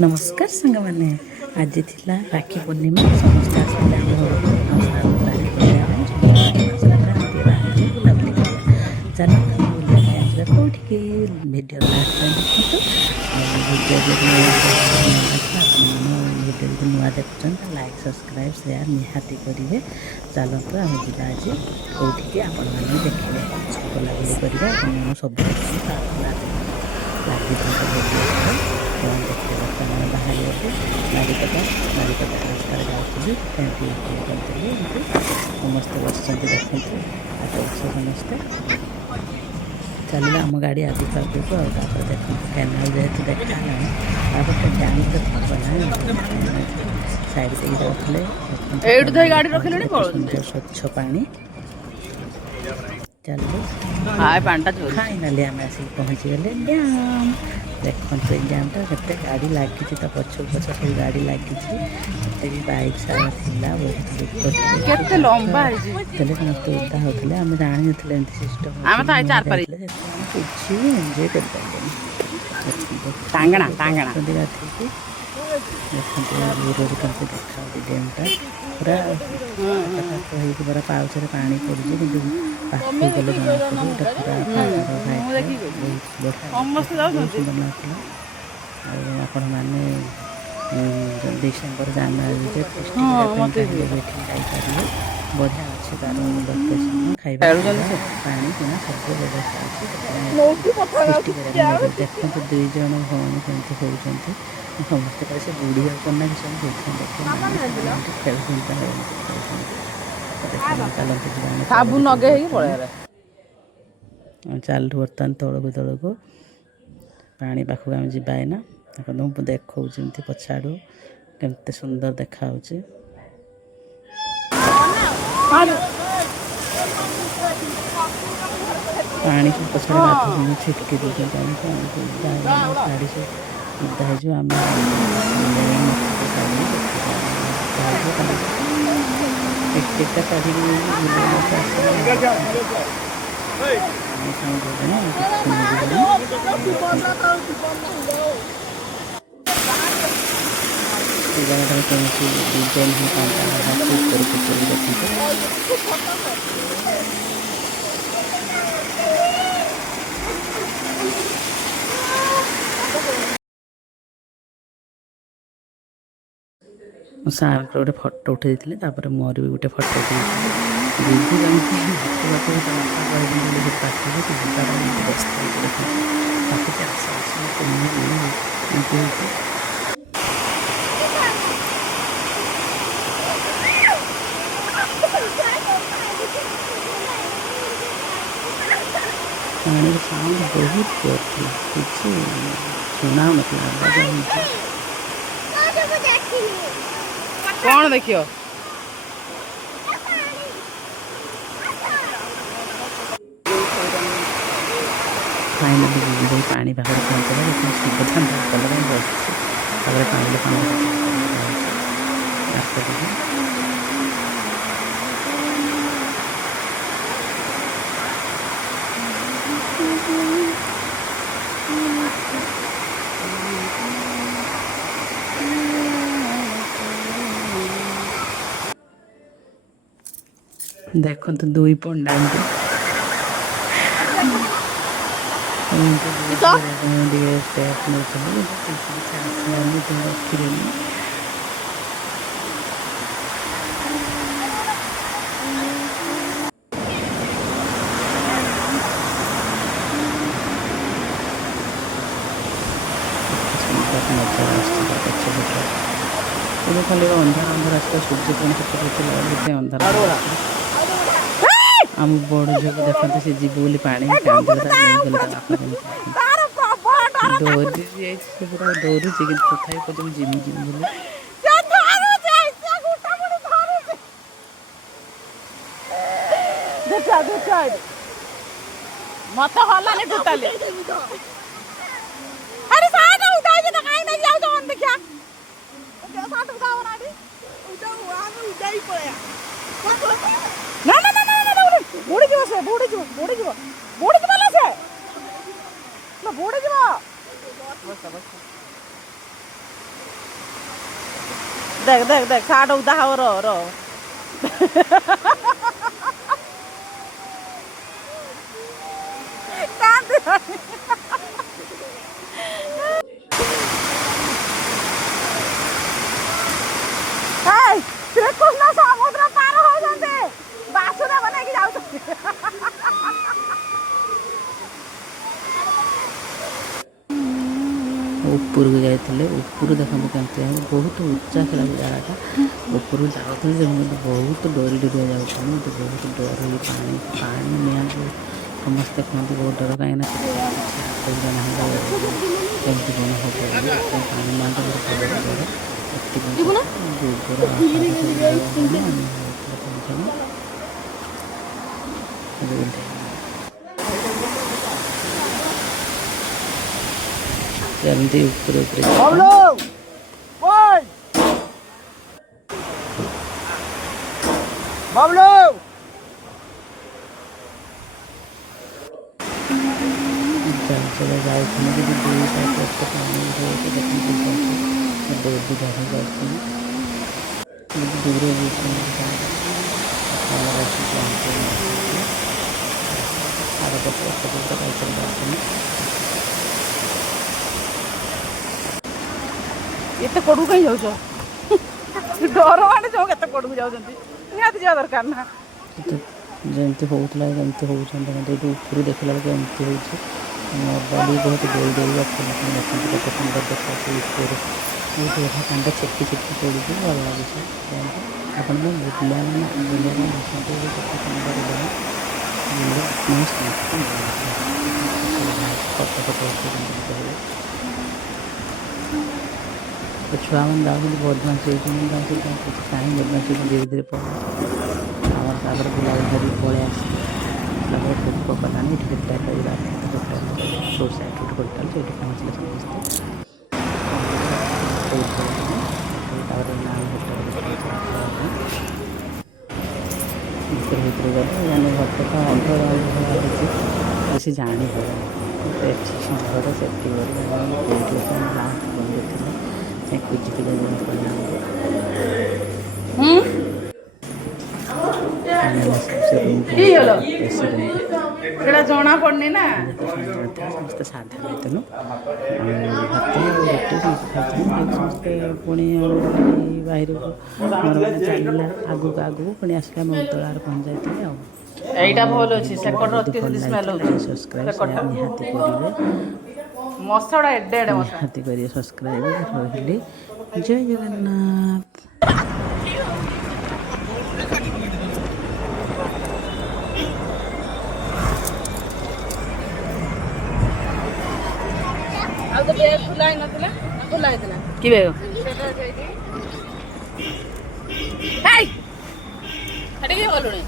नमस्कार सांग मैंने आज थिला राखी पूर्णिमा समस्त आसते आम घर को बाहर बुलाया बाहर बुलाबुली कर चलते बुलाया जाए कौटिक भिडियो लास्ट देखते भिडियो जो नुआ देखुं लाइक सब्सक्राइब शेयर निहाती करेंगे चलतु आम जा आज कौटिक आपण मैंने देखिए बुलाबुली करवा सब लगे देखते बर्तमान बाहर बारिपदा रास्तार जाऊँगी करते समस्ते बस देखते आगे समस्ते चलिए आम गाड़ी आदि करदेबू और देखते कैनाल जेहतु देखा डैम बना साइड से जाते सुंदर स्वच्छ पानी चलो फाइनाली आम आसिक पहुँची गले डैम देखो तो डैमटा के गाड़ी लगी तो पछ पछ सब गाड़ी लगी भी बाइक सारा था बहुत लंबा मत उदा होते आम जानी ना सिस्टम किसी एंजय कर देखते देखा डैमटा पूरा पूरा पाउचर पानी पड़े कि पाखी गले जना सुंदर आपण मैंने डिसेम्बर जनवरी जापारे बढ़िया अच्छे तार लोकेशन खाଇବା पानी पीना सब व्यवस्था अच्छी देखते दुई जन भौणी केमती होती समस्ते कहे से बुढ़ी कन्या कि सब चल बर्तमान तौक पानी पाखक आम जाए ना देखा पछाड़ू केमते सुंदर देखा पानी को पछाड़ बाथरूम छिटकी दूसरे शाढ़ी से उदा हो आम टिकटा शाढ़ी जगह कौन डिजाइन सार गोटे फटो उठे मोर भी गोटे फटो उठे दीदी जमी पानी साउंड बहुत जोर थी किसी सुना मतलब कौन देखियो फाइनाली पानी पाखे पहुँचला सुबधान कलर बस पानी देखो तो दुई पंडा खाली अंधार अंधार रास्ता सूर्य किरण अंधार आम बड़ झील को देखते सी जीव बोली पानी डरी पूरा डरुची कि तथा कदम जिमी जिमी बोले मत हलाने टोटाली अरे साथ उठाई जे काई नहीं जाऊ तो हम देखा साथ उठाओ ना दी उठाओ हम उठाई पया ना ना ना ना बुड़ी जीव से बुड़ी जीव बुड़ी जीव बुड़ी जीव ना से ना बुड़ी जीव देख देख देख साठ उदा हो रो ଶ୍ରୀକୃଷ୍ଣ ସମୁଦ୍ର ପାର ହଉଛନ୍ତି ବାସୁଦେବ ନେଇକି ଯାଉଛନ୍ତି। ଉପରକୁ ଯାଇଥିଲେ ଉପରୁ ଦେଖନ୍ତୁ କେମିତି ବହୁତ ଉଚ୍ଚା ଥିଲା ଜାଗାଟା ଉପରକୁ ଯାଉଥିଲେ ଯେ ମୋତେ ବହୁତ ଡରି ଯାଉଥିଲି ମୋତେ ବହୁତ ଡର ହୁଏ ପାଣି ନିଆଁକୁ ସମସ୍ତେ କୁହନ୍ତି ବହୁତ ଡର କାହିଁକିନା ସେଠି ନାହିଁ କେମିତି କ'ଣ ହେବ ପାଣି ନିଆଁଟା ବହୁତ ଡର ଏତିକି ଏମିତି ଉପରେ ଯାଉଥିଲେ ଯଦି ଦୁଇଟା କଷ୍ଟ ପାଣି ଦୌଡ଼ି ଧରି ଯାଉଛନ୍ତି ଦୂରେ ଏତେ କଡ଼କୁ କାହିଁ ଯାଉଛ ଡର ମାନେ ଯାଉ କେତେ କଡ଼କୁ ଯାଉଛନ୍ତି ନିହାତି ଯିବା ଦରକାର ନା ଯେମିତି ହେଉଥିଲା ଯେମିତି ହେଉଛନ୍ତି ଏଇଠି ଉପରୁ ଦେଖିଲା ବେଳକୁ ଏମିତି ହେଉଛି ମୋବାଇଲ ବହୁତ ଡେରି ଦେଖନ୍ତୁ କେତେ ସୁନ୍ଦର ଦେଖାଉଛି ଉପରୁ ବହୁତ ବଢ଼ିଆ ପାଣିଟା ଛିଟକି ପଡ଼ୁଛି ଭଲ ଲାଗୁଛି ଆପଣ ବୁଲିବା ଦେଖନ୍ତୁ କେତେ ସୁନ୍ଦର ଛୁଆମାନେ ଯାଉଛନ୍ତି ବଦମାସି ହେଉଛନ୍ତି କିଛି କାହିଁ ବଦମାସି ଧୀରେ ଧୀରେ ପଳାଉଛି ଆମର ତାପରେ ବୁଲାବୁଲି ଧରିକି ପଳେଇ ଆସିଛି ତାପରେ ଭୋକ କଲାଣି ଏଠି କେତେଟା କରିବା ରୋଡ଼ ସାଇଡ଼୍ ଗୋଟେ ହୋଟେଲ ସେଇଠି ପହଞ୍ଚିଲେ ସମସ୍ତେ ତାପରେ ନାମ ହୋଟେଲ ଭିତରେ ଗଲେ ମାନେ ଘରଟା ତ ହେଇଛି ବେଶୀ ଜାଣି ହେବନି ଘର ସେଫ୍ଟି ଘର ଲାଷ୍ଟ ବନ୍ଦ ଥିଲା ସେ ଖୋଜି ସେଟା ଜଣା ପଡୁନି ନା ସମସ୍ତେ ସାଧା ଖାଇଥିଲୁ ଭାତ ରୁଟି ସମସ୍ତେ ଖାଇଥିଲୁ ସମସ୍ତେ ପୁଣି ବାହାରକୁ ଚାଲିଲା ଆଗକୁ ପୁଣି ଆସିଲା ଆମେ ଉତ୍ତଳାରେ ପହଞ୍ଚି ଯାଇଥିଲି ଆଉ ଏଇଟା ଭଲ ଅଛି ସେକଟ ସ୍ମେଲ ହଉଛି ସବସ୍କ୍ରାଇବ୍ ନିହାତି କରିବେ ମଶଟା ଏଡେ ଏଡେ ମଶା ନିହାତି କରିବେ ସବସ୍କ୍ରାଇବ୍ ରହିଲି ଜୟ ଜଗନ୍ନାଥ। ଆଉ ତ ବେଗ ଖୋଲା ହେଇନଥିଲା ଖୋଲା ହେଇଥିଲା କି ବେଗ ହେଇ ସେଠିକି ଗଲୁଣି